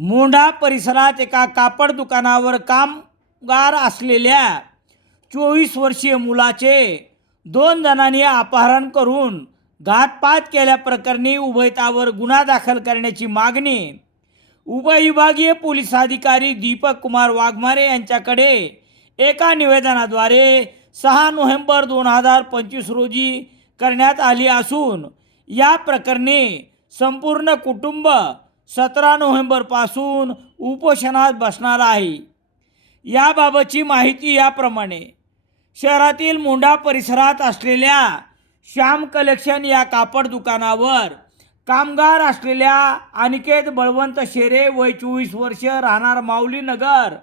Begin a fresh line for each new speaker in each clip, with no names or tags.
मोंढा परिसरात एका कापड दुकानावर कामगार असलेल्या चोवीस वर्षीय मुलाचे दोन जणांनी अपहरण करून घातपात केल्याप्रकरणी उभयतावर गुन्हा दाखल करण्याची मागणी उपविभागीय पोलीस अधिकारी दीपक कुमार वाघमारे यांच्याकडे एका निवेदनाद्वारे सहा नोव्हेंबर दोन हजार पंचवीस रोजी करण्यात आली असून या प्रकरणी संपूर्ण कुटुंब सतरा नोव्हेंबरपासून उपोषणात बसणार आहे. याबाबतची माहिती याप्रमाणे शहरातील मुंडा परिसरात असलेल्या श्याम कलेक्शन या कापड दुकानावर कामगार असलेल्या अनिकेत बळवंत शेरे वय चोवीस वर्ष राहणार माऊली नगर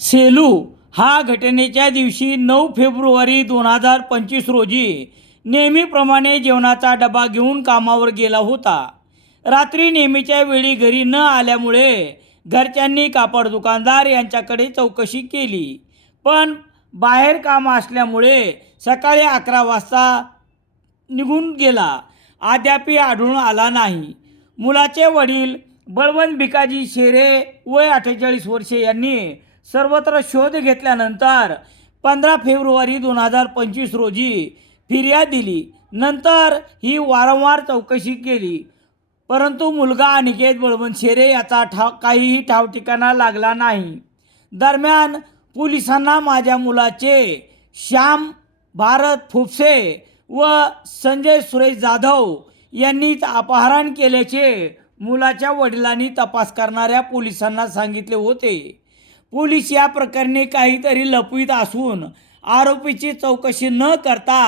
सेलू. हा घटनेच्या दिवशी नऊ फेब्रुवारी दोन हजार पंचवीस रोजी नेहमीप्रमाणे जेवणाचा डबा घेऊन कामावर गेला होता. रात्री नेहमीच्या वेळी घरी न आल्यामुळे घरच्यांनी कापड दुकानदार यांच्याकडे चौकशी केली. पण बाहेर काम असल्यामुळे सकाळी अकरा वाजता निघून गेला. अद्यापि आढळून आला नाही. मुलाचे वडील बळवंत भिकाजी शेरे वय अठ्ठेचाळीस वर्षे यांनी सर्वत्र शोध घेतल्यानंतर पंधरा फेब्रुवारी दोन हजार पंचवीस रोजी फिर्याद दिली. नंतर ही वारंवार चौकशी केली. परंतु मुलगा अनिकेत बळवंत शेरे याचा ठाव काहीही ठावठिकाणा लागला नाही. दरम्यान पोलिसांना माझ्या मुलाचे श्याम भारत फुफसे व संजय सुरेश जाधव यांनीच अपहरण केल्याचे मुलाच्या वडिलांनी तपास करणाऱ्या पोलिसांना सांगितले होते. पोलीस या प्रकरणी काहीतरी लपवीत असून आरोपीची चौकशी न करता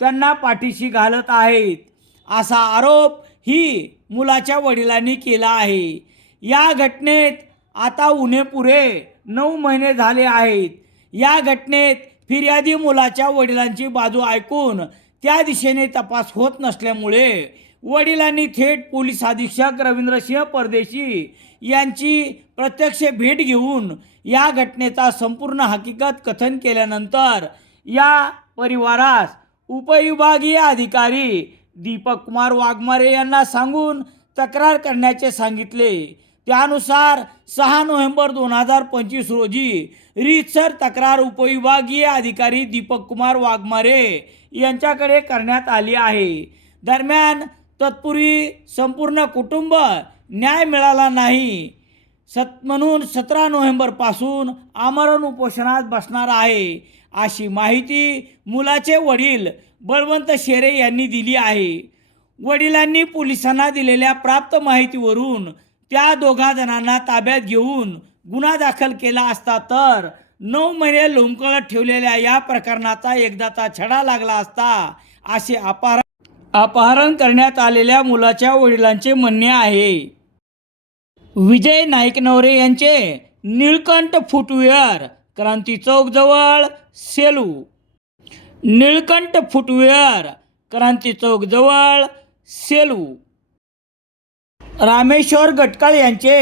त्यांना पाठीशी घालत आहेत. असा आरोप ही मुलाच्या वडिलांनी केला आहे. या घटनेत आता उन्हे पुरे नऊ महिने झाले आहेत. या घटनेत फिर्यादी मुलाच्या वडिलांची बाजू ऐकून त्या दिशेने तपास होत नसल्यामुळे वडिलांनी थेट पोलीस अधीक्षक रवींद्रसिंह परदेशी यांची प्रत्यक्ष भेट घेऊन या घटनेचा संपूर्ण हकीकत कथन केल्यानंतर या परिवारास उपविभागीय अधिकारी दीपक कुमार वाघमारे यांना सांगून तक्रार करण्याचे सांगितले. त्यानुसार सहा नोव्हेंबर दोन हजार पंचवीस रोजी रीतसर तक्रार उपविभागीय अधिकारी दीपक कुमार वाघमारे यांच्याकडे करण्यात आली आहे. दरम्यान तत्पूर्वी संपूर्ण कुटुंब न्याय मिळाला नाही. सत म्हणून सतरा नोव्हेंबरपासून आमरण उपोषणात बसणार आहे. अशी माहिती मुलाचे वडील बळवंत शेरे यांनी दिली आहे. वडिलांनी पोलिसांना दिलेल्या प्राप्त माहितीवरून त्या दोघा जणांना ताब्यात घेऊन गुन्हा दाखल केला असता तर नऊ महिने लोंबकळत ठेवलेल्या या प्रकरणाचा एकदाचा छडा लागला असता असे अपहरण अपहरण करण्यात आलेल्या मुलाच्या वडिलांचे म्हणणे आहे. विजय नाईक नवरे यांचे निळकंठ फुटवेअर क्रांती चौकजवळ सेलू. निळकंठ फुटवेअर क्रांती चौकजवळ सेलू. रामेश्वर गटकाळ यांचे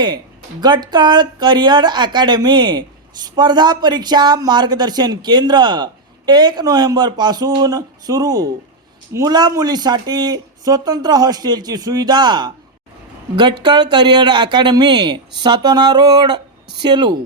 गटकाळ करिअर अकॅडमी स्पर्धा परीक्षा मार्गदर्शन केंद्र एक नोव्हेंबरपासून सुरू. मुलामुलीसाठी स्वतंत्र हॉस्टेलची सुविधा. Gatkal career academy Satona road Selu.